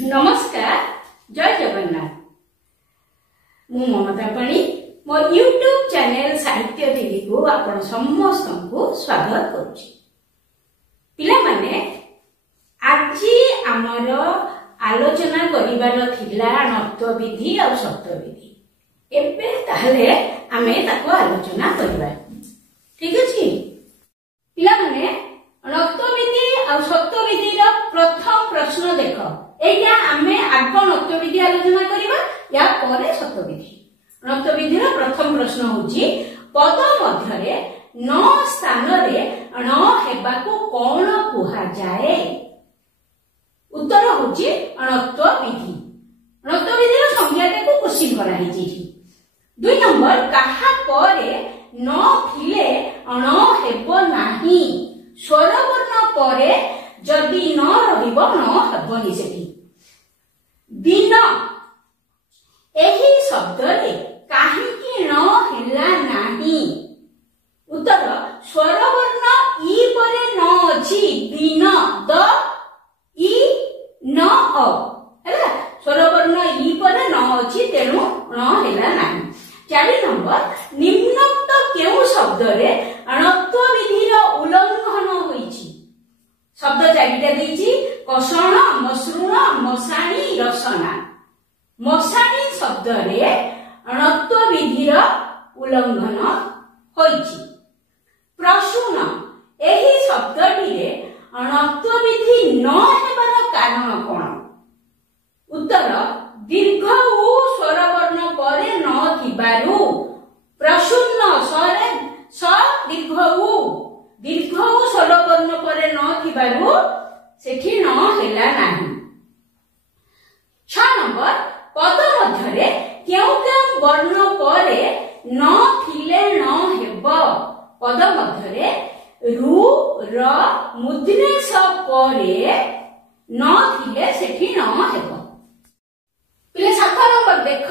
नमस्कार जय जगन्नाथ मु ममता पाणी मो यूट्यूब चैनल साहित्य दीदी को आपण समस्त को स्वागत करुछि। पिला माने आज आमर आलोचना करिवार थिला नृत्य विधि और सत्य विधि एबे ताहले आमे ताको आलोचना करिवा। ठीक अछि पिला माने नृत्य विधि और सत्य विधि रो प्रथम प्रश्न देखो एटा आमे आग नृत्य विधि आलोचना करिवा या परे सत्य विधि। नृत्य विधि रो प्रथम प्रश्न होची पद मध्यरे न स्थान रे न हेबाको कोन कुहा जाए। उत्तर होची नृत्य विधि। नृत्य विधि रो संज्ञाटे को क्वेश्चन करा हिची। 2 नंबर कहा परे न थिले न हेबो नाही। स्वर वर्ण परे जदि न रहिबो न हेबोनी सेठी। दिन एही शब्द रे काहेकि न हेला नाही। उत्तर स्वर वर्ण ई परे न अछि। दिन द ई न अ हैला स्वर वर्ण ई परे न अछि तेनु न हेला नाही। 4 नंबर निम्नोक्त केउ शब्द रे अणत्व विधि रो उल्लंघन होईछि। शब्द 4टा देइछि कषण मसृण मसाणी रसना। मसाणी शब्द रे अणत्व विधि रो उल्लंघन होईछि। प्रसून एही शब्दटी रे अणत्व विधि न हेबार कारण कोन। उत्तर दीर्घ उ स्वर वर्ण परे न थिबारु। प्रसून सरे स दीर्घ उ स्वर वर्ण परे न थिबारु सेठी न हेला नाही। 6 नंबर पद मध्यरे केउ केउ वर्ण परे न थिले न हेबो। पद मध्यरे रु र मुद्रेश परे न थिले सेठी न हेबो। पिले 7 नंबर देख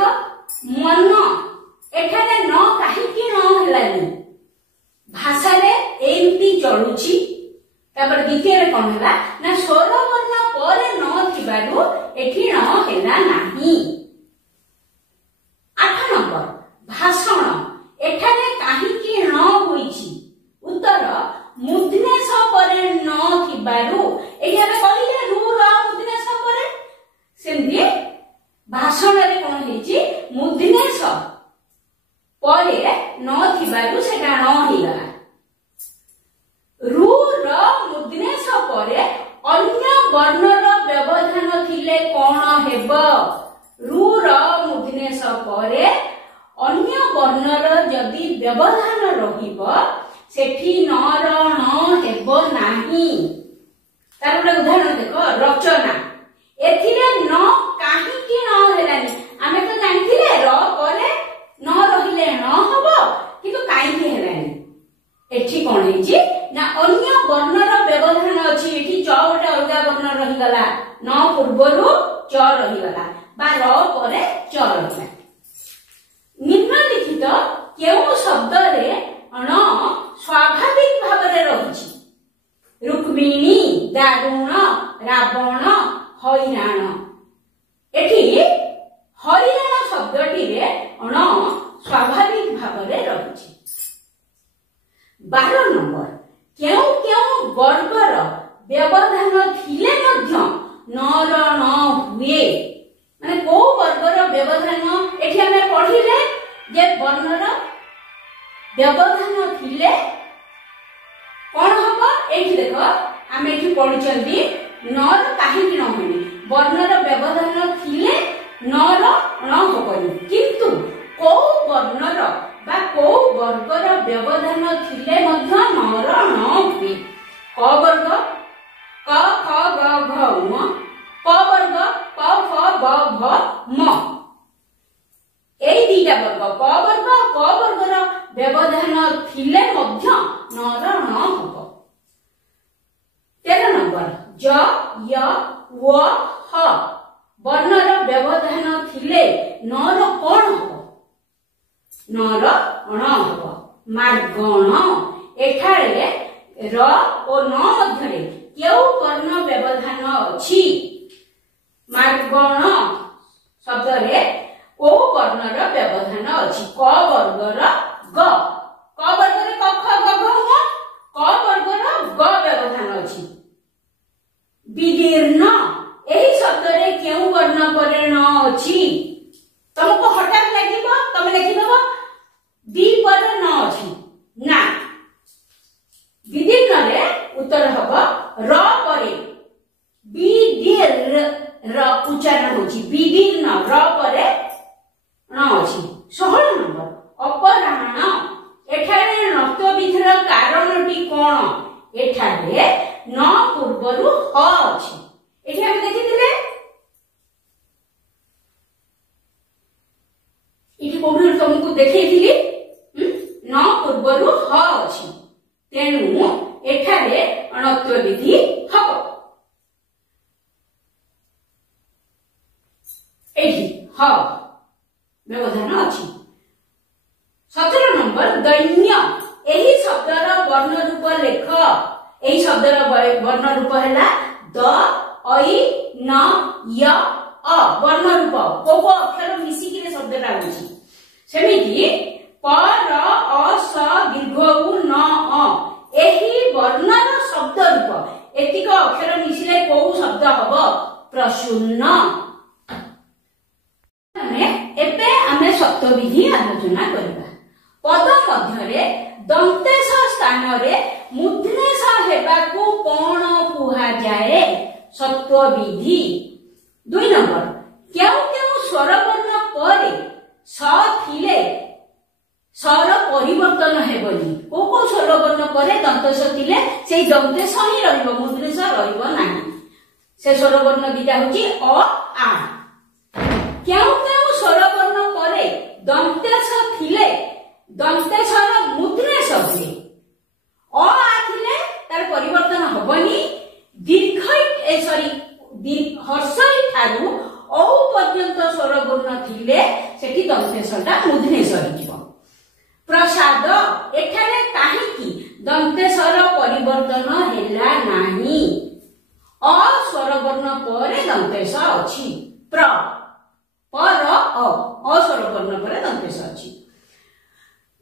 मन एठाने न काहेकि न हेलानी। भाषा रे एमती चलुछि। तापर द्वितीय रे कोन हला ना स्वर वर्ण परे न थिबारु एठी न हेला नाही। 8 नंबर भाषण एठाने काहेकि न होईछि। उत्तर मुद्रेश परे न थिबारु एठी हमें कहिले रु र मुद्रेश परे सेमती भाषण रे कोन हेछि मुद्रेश परे न थिबारु सेटा न हिला। रु र मुद्रेश परे अन्य वर्णर व्यवधान थिले कोन हेबो। रु र मुद्रेश परे अन्य वर्णर जदि व्यवधान रहिबो सेठी न र न हेबो नाही। तार एक उदाहरण देखो रचना एथिले न काहेकि न हेलानी। आमे तो जानिथिले र परे न रहिले न हबो किंतु काहेकि हेलानी। एठी कोन हेछि ना अन्य वर्णर व्यवधान अछि। एठी च गोटे अलगा वर्ण रहि गला न पूर्वरु च रहि गला बा र परे च रहिला। निम्नलिखित केउ शब्द रे न स्वाभाविक भाव रे रहिछि। रुक्मिणी दारुण रावण हैराण। एठी हैराण शब्दटी रे न स्वाभाविक भाव रे रहिछि। 12 नंबर केउ केउ वर्गर व्यवधान थिले मध्य न र न हुए। माने को वर्गर व्यवधान एठी हमें पढिले जे वर्णर व्यवधान थिले कोन हबो। एठी देखो आमे एठी पढिचंती न र काहेकि न होनी। वर्णर व्यवधान थिले न र न होबनी किंतु को वर्णर बा को वर्गर व्यवधान थिले मध्य न र न हुए। क वर्ग क ख ग घ म। प वर्ग प फ ब भ म। एई दीटा वर्ग प वर्ग क वर्गर व्यवधान थिले मध्य न र न होबो। 13 नंबर ज य व ह वर्णर व्यवधान थिले न र कोन होबो। न र अण होबो। मार्गण एठारे र ओ न मध्यरे केउ वर्ण व्यवधान अछि। मार्ग ଅଛି କ ବର୍ଗର ଗ, କ ବର୍ଗରେ କ ଖ ଗ ଘ ङ, କ ବର୍ଗର ଗ ବ୍ୟବଧାନ ଅଛି। ବିଦୀର୍ଣ୍ଣ, ଏହି ଶବ୍ଦରେ କେଉଁ ବର୍ଣ୍ଣ ପରେ ଣ ଅଛି? ତମକୁ ହଠାତ୍ ଲାଗିବ ତମେ ଲେଖିଦବ ଦି ପରେ ନ ଅଛି, ନା, ବିଦୀର୍ଣ୍ଣରେ ଉତ୍ତର ହବ ର ପରେ, ବିଦୀର୍ଣ୍ଣ ର ଉଚ୍ଚାରଣ ହେଉଛି ବିଦୀର୍ଣ୍ଣ, ର ପରେ ଣ ଅଛି। 16 ନମ୍ବର ଅପରାହ୍ନ, ଏଠାରେ ନତ୍ୱବିଧିର କାରଣଟି କଣ? ଏଠାରେ ନ ପୂର୍ବରୁ ହ ଅଛି। ଏଠି ଆମେ ଦେଖିଥିଲେ ଏଠି କୋଉଠି ତମକୁ ଦେଖେଇଥିଲି ନ ପୂର୍ବରୁ ହ ଅଛି, ତେଣୁ ଏଠାରେ ଅଣତ୍ୱବିଧି ହବ। ଏଠି ହ ବ୍ୟବଧାନ ଅଛି। 17 ନମ୍ବର ଦୈନ୍ୟ, ଏହି ଶବ୍ଦର ବର୍ଣ୍ଣ ରୂପ ଲେଖ। ଏହି ଶବ୍ଦର ବର୍ଣ୍ଣ ରୂପ ହେଲା ଦ, ଐ, ନ, ୟ, ଅ। ବର୍ଣ୍ଣ ରୂପ କୋଉ କୋଉ ଅକ୍ଷର ମିଶିକି ଶବ୍ଦଟା ହଉଛି। ସେମିତି ପ, ର, ଅ, ସ, ଦୀର୍ଘ ଉ, ନ, ଅ, ଏହି ବର୍ଣ୍ଣର ଶବ୍ଦ ରୂପ, ଏତିକ ଅକ୍ଷର ମିଶିଲେ କୋଉ ଶବ୍ଦ ହବ? ପ୍ରଶୂନ୍ନ। ଏବେ ଆମେ ଶବ୍ଦବିଧି ଆଲୋଚନା କରିବା। ପଦ ମଧ୍ୟରେ ଦନ୍ତେଶ ସ୍ଥାନରେ ମୂର୍ଧନ୍ୟଷ ହେବାକୁ କଣ କୁହାଯାଏ? ଶବ୍ଦବିଧି। 2 ନମ୍ବର କେଉଁ କେଉଁ ସ୍ୱରବର୍ଣ୍ଣ ପରେ ସ ଥିଲେ ସ୍ୱର ପରିବର୍ତ୍ତନ ହେବନି? କୋଉ କୋଉ ସ୍ୱରବର୍ଣ୍ଣ ପରେ ଦନ୍ତେଶ ଥିଲେ ସେଇ ଦନ୍ତେଶ ହିଁ ରହିବ, ମୂର୍ଧନ୍ୟଷ ରହିବ ନାହିଁ। ସେ ସ୍ୱରବର୍ଣ୍ଣ ଦିଟା ହଉଛି ଅ, ଆ। କେଉଁ କେଉଁ ସ୍ୱରବର୍ଣ୍ଣ ପରେ ଦନ୍ତେଶ ଥିଲେ ଦନ୍ତେଶର ମୂର୍ଧନ୍ୟଷ ହୁଏ? ଅ, ଆ ଥିଲେ ତାର ପରିବର୍ତ୍ତନ ହବନି। ଦୀର୍ଘ ହର୍ଷଇ ଠାରୁ ଔ ପର୍ଯ୍ୟନ୍ତ ସ୍ୱରବର୍ଣ୍ଣ ଥିଲେ ସେଠି ଦନ୍ତେଶଟା ମୂର୍ଧନ୍ୟଷ ହେଇଯିବ। ପ୍ରସାଦ, ଏଠାରେ କାହିଁକି ଦନ୍ତେଶର ପରିବର୍ତ୍ତନ ହେଲା ନାହିଁ? ଅ ସ୍ୱରବର୍ଣ୍ଣ ପରେ ଦନ୍ତେଶ ଅଛି। ପ୍ର, ପର, ଅ ସ୍ୱରବର୍ଣ୍ଣ ପରେ ଦନ୍ତେଶ ଅଛି।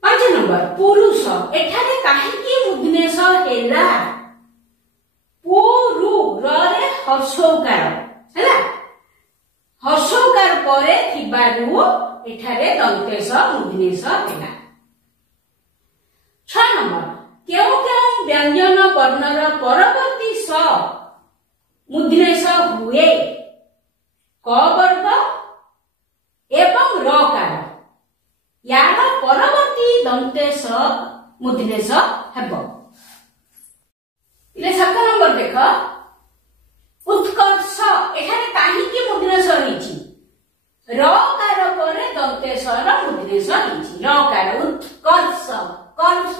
5 ନମ୍ବର ପୁରୁଷ, ଏଠାରେ କାହିଁକି ମୂର୍ଧନ୍ୟଷ ହେଲା? ପୁରୁ, ରରେ ହର୍ଷୌକାର ହେଲା, ହର୍ଷୌକାର ପରେ ଥିବାରୁ ଏଠାରେ ଦନ୍ତେଶ ମୂର୍ଧନ୍ୟଷ ହେଲା। 6 ନମ୍ବର କେଉଁ କେଉଁ ବ୍ୟଞ୍ଜନ ବର୍ଣ୍ଣର ପରବର୍ତ୍ତୀ ସ ମୂର୍ଧନ୍ୟଷ ହୁଏ? କ ବର୍ଗ ଏବଂ ରକାର, ୟାର ପରବର୍ତ୍ତୀ ଦନ୍ତେଶ ମୂର୍ଧନ୍ୟଷ ହେବ। 7 ନମ୍ବର ଦେଖ ଉତ୍କର୍ଷ, ଏଠାରେ କାହିଁକି ମୂର୍ଧନ୍ୟଷ ହେଇଛି? ରକାର ପରେ ଦନ୍ତେଶର ମୂର୍ଧନ୍ୟଷ ହେଇଛି। ରକାର, ଉତ୍କର୍ଷ, କର୍ଷ,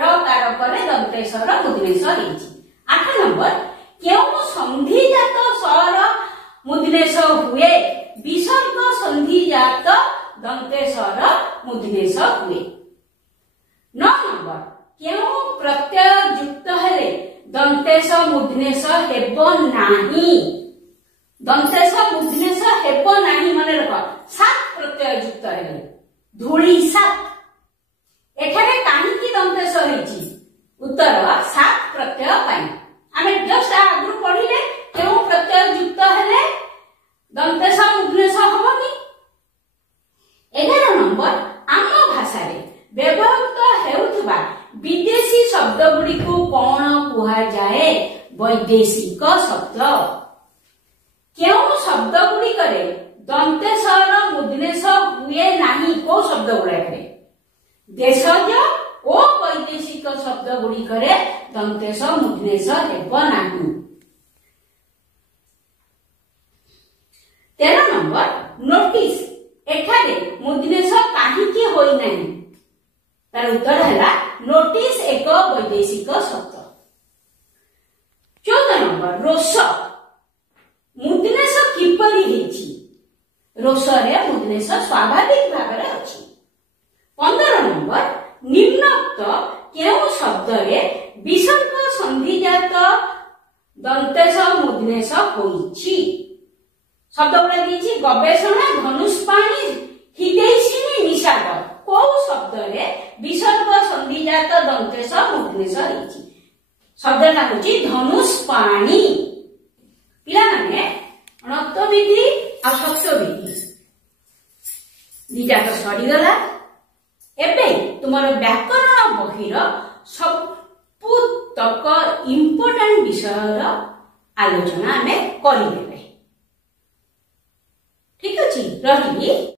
ରକାର ପରେ ଦନ୍ତେଶର ମୂର୍ଧନ୍ୟଷ ହେଇଛି। 8 ନମ୍ବର କେଉଁ ସନ୍ଧିଜାତ ସ୍ୱର ମୂର୍ଧନ୍ୟଷ ହୁଏ? ବିସର୍ଗ ସନ୍ଧିଜାତ ଦନ୍ତେଶର ମୂର୍ଧନ୍ୟଷ ହୁଏ। 9 ନମ୍ବର କେଉଁ ପ୍ରତ୍ୟୟ ଯୁକ୍ତ ହେଲେ ଦନ୍ତେଶ ମୂର୍ଧନ୍ୟଷ ହେବ ନାହିଁ? ଦନ୍ତେଶ ମୂର୍ଧନ୍ୟଷ ହେବ ନାହିଁ ମନେ ରଖ। 7 ପ୍ରତ୍ୟୟ ଯୁକ୍ତ ହେଲେ, ଧୂଳି 7। ଏଠାରେ କାହିଁକି ଦନ୍ତେଶ ହେଇଛି? ଉତ୍ତର 7 ପ୍ରତ୍ୟୟ ପାଇଁ। ଆମେ ଜଷ୍ଟ ଆଗରୁ ପଢିଲେ କେଉଁ ପ୍ରତ୍ୟୟ ଯୁକ୍ତ ହେଲେ ଦନ୍ତେଶ ମୂର୍ଧନ୍ୟଷ ହବନି। 11 ନମ୍ବର ଆମ ଭାଷାରେ ବ୍ୟବହୃତ ହେଉଥିବା ବିଦେଶୀ ଶବ୍ଦ ଗୁଡ଼ିକୁ କଣ କୁହାଯାଏ? ବୈଦେଶିକ ଶବ୍ଦ। କେଉଁ ଶବ୍ଦ ଗୁଡ଼ିକରେ ଦନ୍ତେଶର ମୂର୍ଧନ୍ୟଷ ହୁଏ ନାହିଁ? କୋଉ ଶବ୍ଦ ଗୁଡାକରେ? ଦେଶଜ ଓ ବୈଦେଶିକ ଶବ୍ଦ ଗୁଡ଼ିକରେ ଦନ୍ତେଶ ମୂର୍ଧନ୍ୟଷ ହେବ ନାହିଁ। 13 ନମ୍ବର ନୋଟିସ, ଏଠାରେ ମୂର୍ଧନ୍ୟଷ କାହିଁକି ହୋଇନାହିଁ? ତାର ଉତ୍ତର ହେଲା ନୋଟିସ ଏକ ବୈଦେଶିକ ଶବ୍ଦ। 14 ନମ୍ବର ରୋଷ, ମୂର୍ଧନ୍ୟଷ କିପରି ହେଇଛି? ରୋଷରେ ମୂର୍ଧନ୍ୟଷ ସ୍ୱାଭାବିକ ଭାବରେ ଅଛି। 15 ନମ୍ବର ନିମ୍ନୋକ୍ତ କେଉଁ ଶବ୍ଦରେ ବିସର୍ଗ ସନ୍ଧିଜାତ ଦନ୍ତେଶ ମୂର୍ଧନ୍ୟଷ ହୋଇଛି? ଶବ୍ଦ ଗୁଡା ଦେଇଛି ଗବେଷଣା, ଧନୁଷ୍ପାଣି, ହିତୈଷିଣୀ, निषाद को शब्द रे विसर्ग संधिजात दंतेश मूर्धनेश होइछि शब्द ना होछि धनुष पाणी पिला माने अणत्व विधि आ सत्व विधि दिटा तो सरी गला एबे तुमर व्याकरण बहिर सबुतक इम्पोर्टेंट विषय आलोचना आमे करिबे ठीक अछि रहिली।